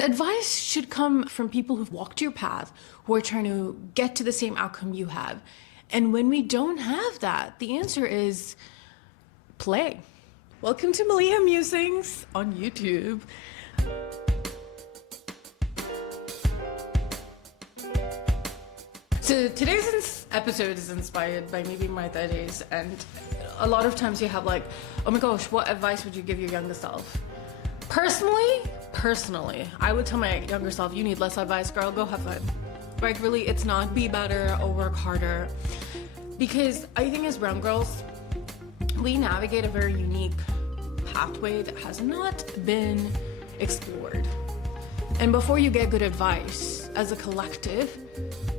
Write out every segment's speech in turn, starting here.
Advice should come from people who've walked your path, who are trying to get to the same outcome you have. And when we don't have that, the answer is play. Welcome to Malia Musings on YouTube. So today's episode is inspired by me being my 30s, and a lot of times you have like, oh my gosh, what advice would you give your younger self? Personally, I would tell my younger self, you need less advice, girl, go have fun. Like really, it's not be better or work harder. Because I think as brown girls, we navigate a very unique pathway that has not been explored. And before you get good advice, as a collective,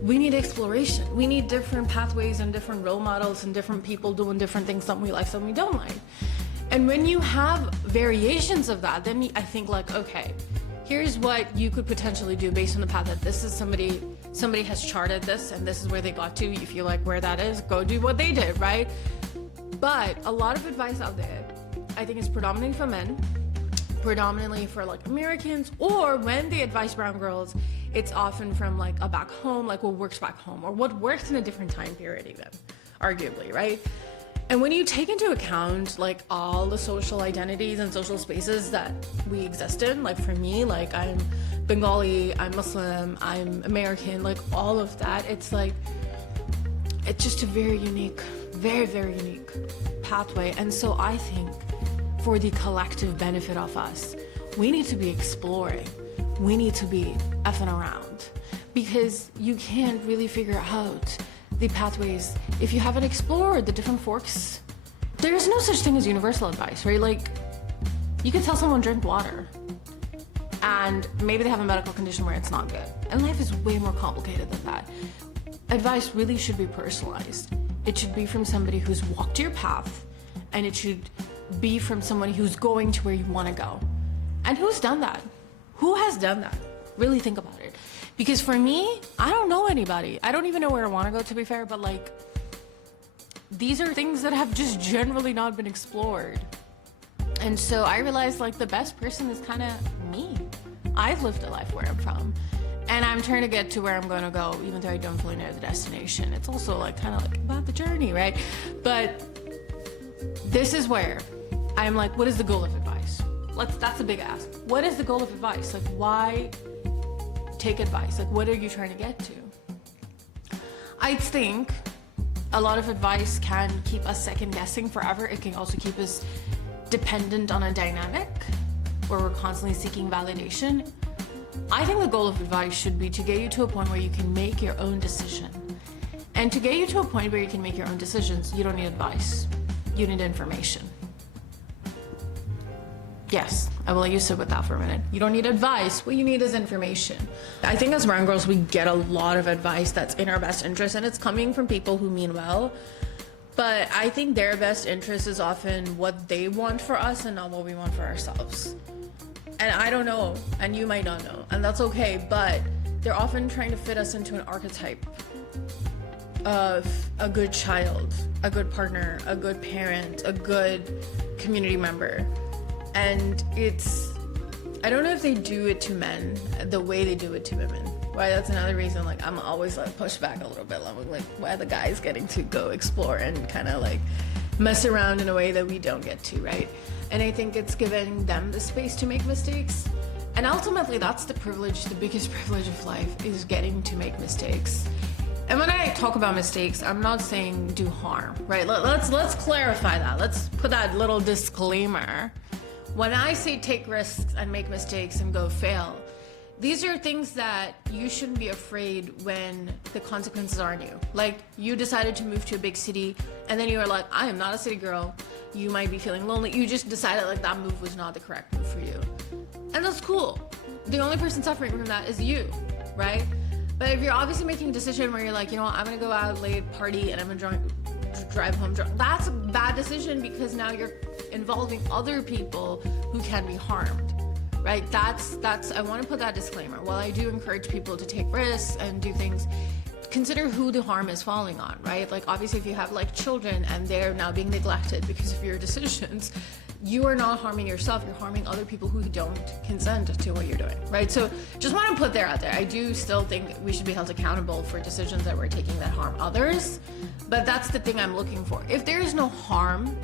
we need exploration. We need different pathways and different role models and different people doing different things, some we like, some we don't like. And when you have variations of that, then I think like, okay, here's what you could potentially do based on the path that this is somebody has charted this and this is where they got to. You feel like where that is, go do what they did, right? But a lot of advice out there, I think is predominantly for men, predominantly for like Americans, or when they advise brown girls, it's often from like a back home, like what works back home or what works in a different time period even, arguably, right? And when you take into account like all the social identities and social spaces that we exist in, like for me, like I'm Bengali, I'm Muslim, I'm American, like all of that, it's like, it's just a very unique, very unique pathway. And so I think for the collective benefit of us, we need to be exploring. We need to be effing around because you can't really figure out the pathways if you haven't explored the different forks. There's no such thing as universal advice, right? Like you can tell someone drink water and maybe they have a medical condition where it's not good. And life is way more complicated than that. Advice really should be personalized. It should be from somebody who's walked your path, and it should be from somebody who's going to where you want to go. And who's done that? Who has done that? Really think about it. Because for me, I don't know anybody. I don't even know where I want to go, to be fair, but like, these are things that have just generally not been explored. And so I realized like the best person is kind of me. I've lived a life where I'm from, and I'm trying to get to where I'm going to go, even though I don't fully know the destination. It's also like kind of like about the journey, right? But this is where I'm like, what is the goal of advice? That's a big ask. What is the goal of advice? Like, why take advice? Like, what are you trying to get to? I think a lot of advice can keep us second guessing forever. It can also keep us dependent on a dynamic where we're constantly seeking validation. I think the goal of advice should be to get you to a point where you can make your own decision. And to get you to a point where you can make your own decisions, you don't need advice. You need information. Yes, I will let you sit with that for a minute. You don't need advice. What you need is information. I think as brown girls, we get a lot of advice that's in our best interest, and it's coming from people who mean well. But I think their best interest is often what they want for us and not what we want for ourselves. And I don't know, and you might not know, and that's okay, but they're often trying to fit us into an archetype of a good child, a good partner, a good parent, a good community member. And I don't know if they do it to men the way they do it to women. Why? That's another reason, like, I'm always like push back a little bit. Like, why are the guys getting to go explore and kind of like mess around in a way that we don't get to, right? And I think it's giving them the space to make mistakes. And ultimately, that's the privilege, the biggest privilege of life, is getting to make mistakes. And when I talk about mistakes, I'm not saying do harm, right? Let's clarify that. Let's put that little disclaimer. When I say take risks and make mistakes and go fail, these are things that you shouldn't be afraid when the consequences are on you. Like, you decided to move to a big city, and then you were like, I am not a city girl. You might be feeling lonely. You just decided like that move was not the correct move for you. And that's cool. The only person suffering from that is you, right? But if you're obviously making a decision where you're like, you know what, I'm gonna go out late, party, and I'm gonna drive home drunk, that's a bad decision because now you're involving other people who can be harmed, right? That's I want to put that disclaimer. While I do encourage people to take risks and do things, consider who the harm is falling on, right? Like obviously if you have like children and they're now being neglected because of your decisions, you are not harming yourself, you're harming other people who don't consent to what you're doing, right? So just want to put that out there. I do still think we should be held accountable for decisions that we're taking that harm others, but that's the thing I'm looking for. If there is no harm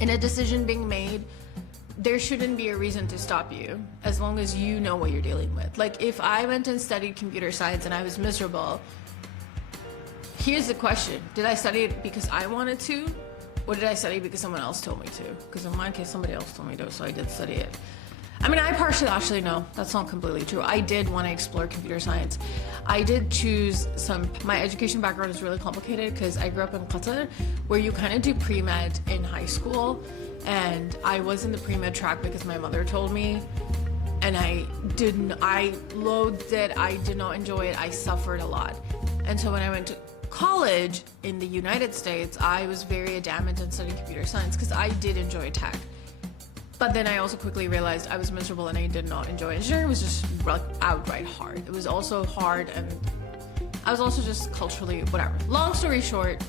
in a decision being made, there shouldn't be a reason to stop you, as long as you know what you're dealing with. Like, if I went and studied computer science and I was miserable, here's the question: did I study it because I wanted to, or did I study because someone else told me to? Because in my case, somebody else told me to, so I did study it. I mean, I partially, actually, no, that's not completely true. I did want to explore computer science. I did choose my education background is really complicated because I grew up in Qatar, where you kind of do pre-med in high school. And I was in the pre-med track because my mother told me, and I loathed it, I did not enjoy it, I suffered a lot. And so when I went to college in the United States, I was very adamant in studying computer science because I did enjoy tech. But then I also quickly realized I was miserable and I did not enjoy it. Engineering was just like outright hard. It was also hard, and I was also just culturally, whatever. Long story short,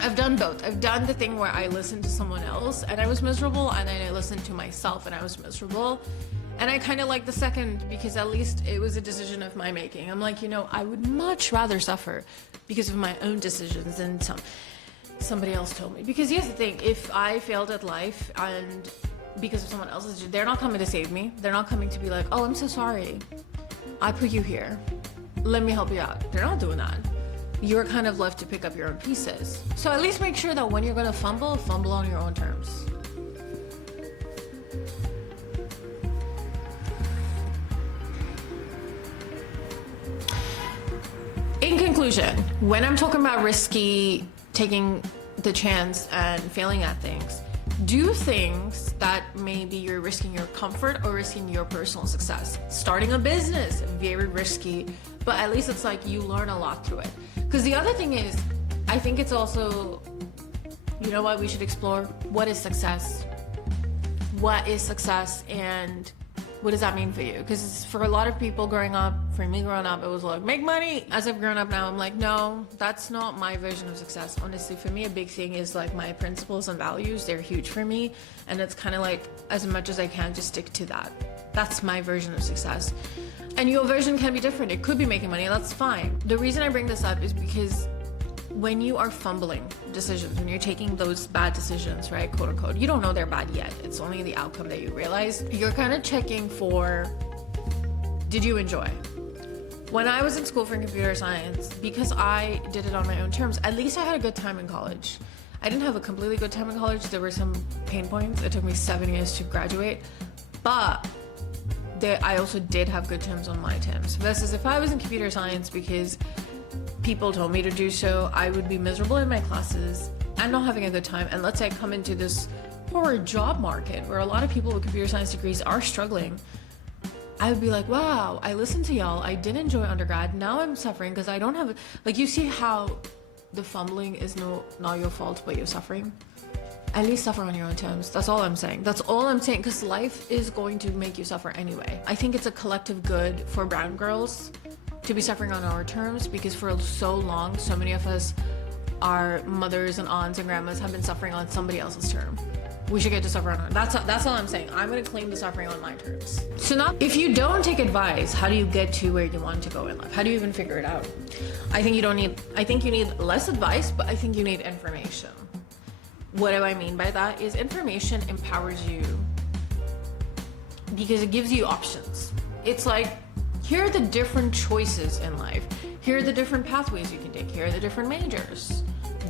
I've done both. I've done the thing where I listened to someone else and I was miserable, and then I listened to myself and I was miserable. And I kind of like the second, because at least it was a decision of my making. I'm like, I would much rather suffer because of my own decisions than somebody else told me. Because here's the thing: if I failed at life and because of someone else's, they're not coming to save me. They're not coming to be like, oh, I'm so sorry, I put you here, let me help you out. They're not doing that. You're kind of left to pick up your own pieces. So at least make sure that when you're going to fumble on your own terms. In conclusion, when I'm talking about risky, taking the chance and failing at things, do things that maybe you're risking your comfort or risking your personal success. Starting a business, very risky, but at least it's like you learn a lot through it. Because the other thing is, I think it's also, what we should explore? What is success? What is success, and what does that mean for you? Because for a lot of people growing up, for me growing up, it was like, make money. As I've grown up now, I'm like, no, that's not my version of success. Honestly, for me, a big thing is like my principles and values. They're huge for me. And it's kind of like, as much as I can, just stick to that. That's my version of success. And your version can be different. It could be making money. That's fine. The reason I bring this up is because when you are fumbling decisions, when you're taking those bad decisions, right, quote unquote, you don't know they're bad yet. It's only the outcome that you realize. You're kind of checking for, did you enjoy? When I was in school for computer science, because I did it on my own terms, at least I had a good time in college. I didn't have a completely good time in college. There were some pain points. It took me 7 years to graduate, but I also did have good terms on my terms. Versus if I was in computer science because people told me to do so, I would be miserable in my classes and not having a good time. And let's say I come into this poor job market where a lot of people with computer science degrees are struggling. I would be like, wow, I listened to y'all. I did enjoy undergrad. Now I'm suffering because I don't have, you see how the fumbling is not your fault, but you're suffering? At least suffer on your own terms. That's all I'm saying. That's all I'm saying, because life is going to make you suffer anyway. I think it's a collective good for brown girls to be suffering on our terms, because for so long, so many of us, our mothers and aunts and grandmas have been suffering on somebody else's term. We should get to suffer on our. That's all I'm saying. I'm going to claim the suffering on my terms. So now, if you don't take advice, how do you get to where you want to go in life? How do you even figure it out? I think you need less advice, but I think you need information. What do I mean by that? Is information empowers you because it gives you options. It's like, here are the different choices in life. Here are the different pathways you can take. Here are the different majors.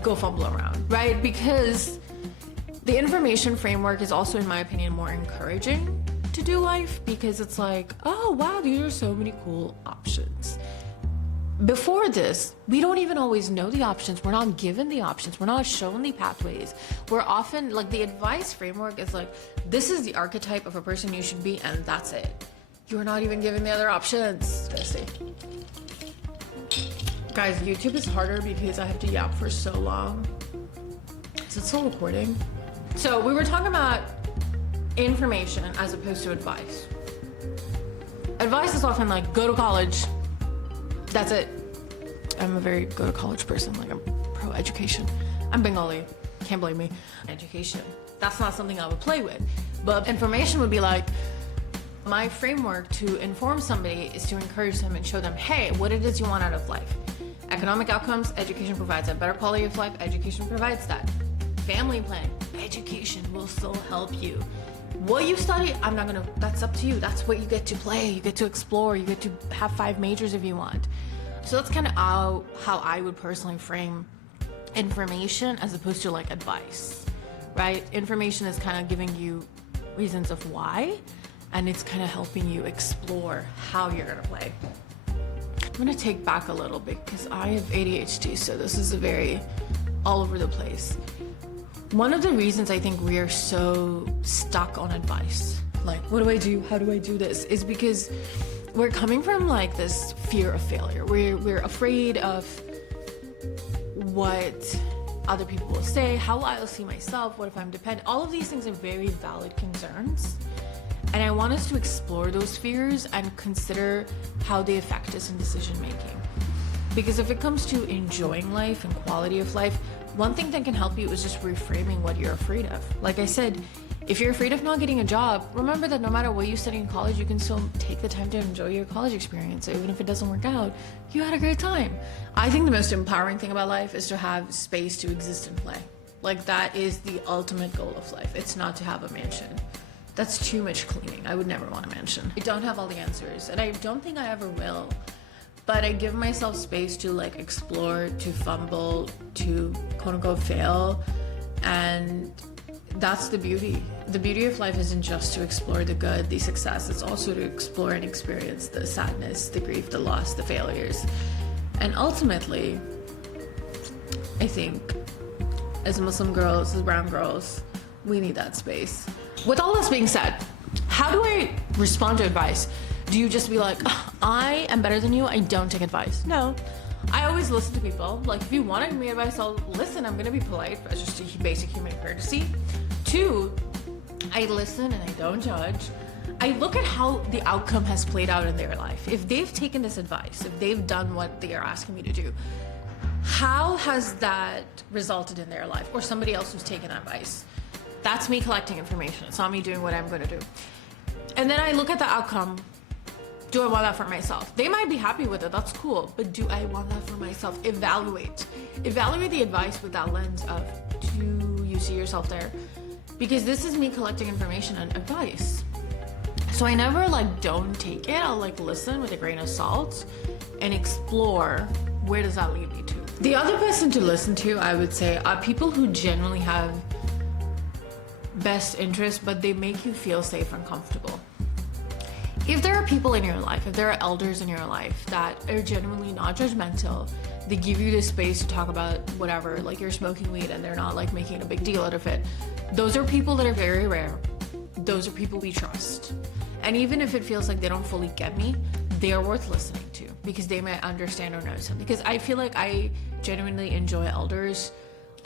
Go fumble around, right? Because the information framework is also, in my opinion, more encouraging to do life, because it's like, oh wow, these are so many cool options. Before this, we don't even always know the options. We're not given the options. We're not shown the pathways. We're often, the advice framework is like, this is the archetype of a person you should be, and that's it. You're not even given the other options. Let's see. Guys, YouTube is harder because I have to yap for so long. Is it still recording? So we were talking about information as opposed to advice. Advice is often like, go to college. That's it. I'm a very go to college person. I'm pro education. I'm Bengali. Can't blame me. Education. That's not something I would play with. But information would be like, my framework to inform somebody is to encourage them and show them, hey, what it is you want out of life. Economic outcomes, education provides that. Better quality of life, education provides that. Family planning, education will still help you. What you study, that's up to you. That's what you get to play, you get to explore, you get to have 5 majors if you want. So that's kind of how I would personally frame information as opposed to like advice, right? Information is kind of giving you reasons of why, and it's kind of helping you explore how you're gonna play. I'm gonna take back a little bit because I have ADHD, so this is a very all over the place. One of the reasons I think we are so stuck on advice, like what do I do, how do I do this, is because we're coming from like this fear of failure. We're afraid of what other people will say, how I'll see myself, what if I'm dependent. All of these things are very valid concerns. And I want us to explore those fears and consider how they affect us in decision making. Because if it comes to enjoying life and quality of life, one thing that can help you is just reframing what you're afraid of. Like I said, if you're afraid of not getting a job, remember that no matter what you study in college, you can still take the time to enjoy your college experience. So even if it doesn't work out, you had a great time. I think the most empowering thing about life is to have space to exist and play. Like that is the ultimate goal of life. It's not to have a mansion. That's too much cleaning. I would never want a mansion. I don't have all the answers, and I don't think I ever will. But I give myself space to like explore, to fumble, to quote unquote fail. And that's the beauty. The beauty of life isn't just to explore the good, the success. It's also to explore and experience the sadness, the grief, the loss, the failures. And ultimately, I think as Muslim girls, as brown girls, we need that space. With all this being said, how do I respond to advice? Do you just be like, I am better than you, I don't take advice? No. I always listen to people. Like, if you want to give me advice, I'll listen. I'm going to be polite. It's just a basic human courtesy. 2, I listen and I don't judge. I look at how the outcome has played out in their life. If they've taken this advice, if they've done what they are asking me to do, how has that resulted in their life? Or somebody else who's taken advice? That's me collecting information. It's not me doing what I'm going to do. And then I look at the outcome. Do I want that for myself? They might be happy with it. That's cool. But do I want that for myself? Evaluate the advice with that lens of, do you see yourself there? Because this is me collecting information and advice. So I never like don't take it. I'll like listen with a grain of salt and explore where does that lead me to. The other person to listen to, I would say, are people who genuinely have best interest, but they make you feel safe and comfortable. If there are people in your life, if there are elders in your life that are genuinely not judgmental, they give you the space to talk about whatever, like you're smoking weed and they're not like making a big deal out of it. Those are people that are very rare. Those are people we trust. And even if it feels like they don't fully get me, they are worth listening to because they might understand or know something. Because I feel like I genuinely enjoy elders.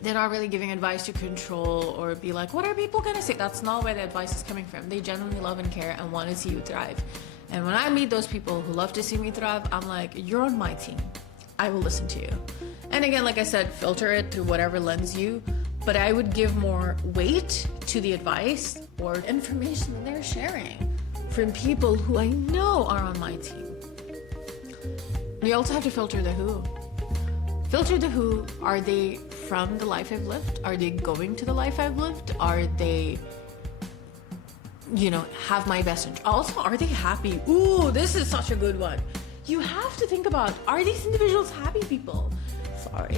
They're not really giving advice to control or be like, what are people gonna say? That's not where the advice is coming from. They genuinely love and care and want to see you thrive. And when I meet those people who love to see me thrive, I'm like, you're on my team. I will listen to you. And again, like I said, filter it through whatever lens you, but I would give more weight to the advice or information that they're sharing from people who I know are on my team. You also have to filter the who. Filter the who. Are they from the life I've lived? Are they going to the life I've lived? Are they, have my best interest? Also, are they happy? Ooh, this is such a good one. You have to think about, are these individuals happy people? Sorry.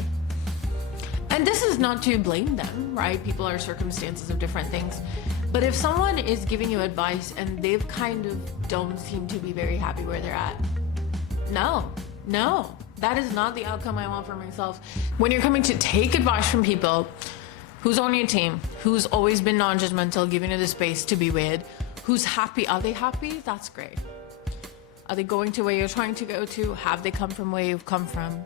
And this is not to blame them, right? People are circumstances of different things. But if someone is giving you advice and they've kind of don't seem to be very happy where they're at, no, that is not the outcome I want for myself. When you're coming to take advice from people who's on your team, who's always been non-judgmental, giving you the space to be with, who's happy, are they happy? That's great. Are they going to where you're trying to go to? Have they come from where you've come from?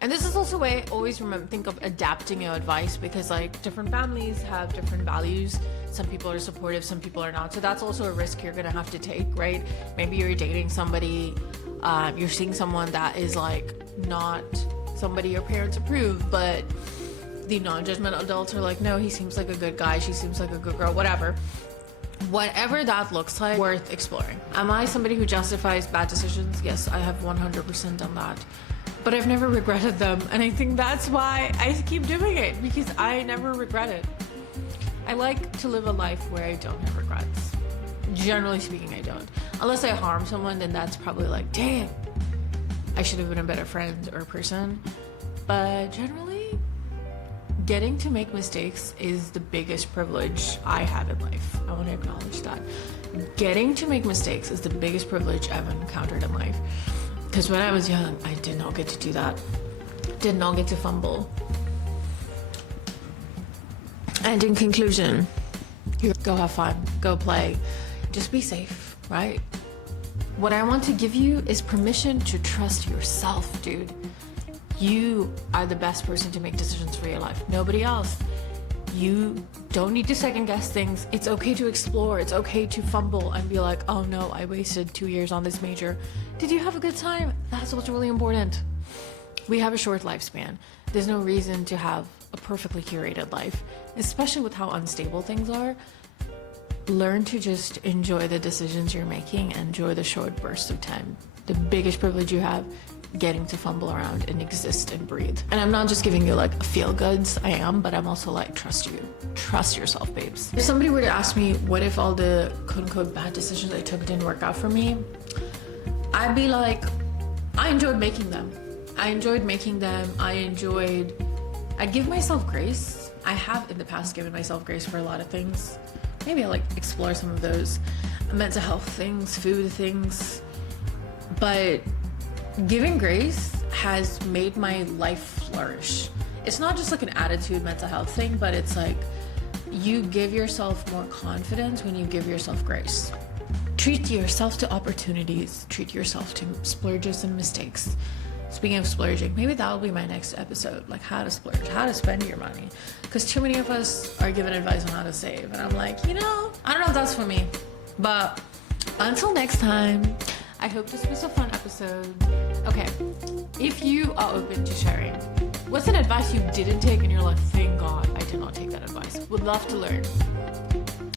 And this is also why I always think of adapting your advice, because like different families have different values. Some people are supportive, some people are not. So that's also a risk you're gonna have to take, right? Maybe you're dating somebody, you're seeing someone that is like not somebody your parents approve, but the non-judgmental adults are like, no, he seems like a good guy, she seems like a good girl, whatever. Whatever that looks like, worth exploring. Am I somebody who justifies bad decisions? Yes, I have 100% done that. But I've never regretted them, and I think that's why I keep doing it, because I never regret it. I like to live a life where I don't have regrets. Generally speaking, I don't. Unless I harm someone, then that's probably like, dang, I should have been a better friend or person. But generally, getting to make mistakes is the biggest privilege I have in life. I want to acknowledge that. Getting to make mistakes is the biggest privilege I've encountered in life. Because when I was young, I did not get to do that. Did not get to fumble. And in conclusion, go have fun, go play, just be safe, right? What I want to give you is permission to trust yourself, dude. You are the best person to make decisions for your life, nobody else. You don't need to second guess things. It's okay to explore. It's okay to fumble and be like, oh no, I wasted 2 years on this major. Did you have a good time? That's what's really important. We have a short lifespan. There's no reason to have a perfectly curated life, especially with how unstable things are. Learn to just enjoy the decisions you're making and enjoy the short bursts of time. The biggest privilege you have, getting to fumble around and exist and breathe. And I'm not just giving you like feel goods, I am, but I'm also like, trust you. Trust yourself, babes. If somebody were to ask me, what if all the quote unquote bad decisions I took didn't work out for me? I'd be like, I enjoyed making them. I'd give myself grace. I have in the past given myself grace for a lot of things. Maybe I'll like explore some of those mental health things, food things. But giving grace has made my life flourish. It's not just like an attitude mental health thing, but it's like you give yourself more confidence when you give yourself grace. Treat yourself to opportunities. Treat yourself to splurges and mistakes. Speaking of splurging, maybe that'll be my next episode, like how to splurge, how to spend your money. Because too many of us are given advice on how to save. And I'm like, I don't know if that's for me. But until next time, I hope this was a fun episode. Okay, if you are open to sharing, what's an advice you didn't take and you're like, thank God I did not take that advice? Would love to learn.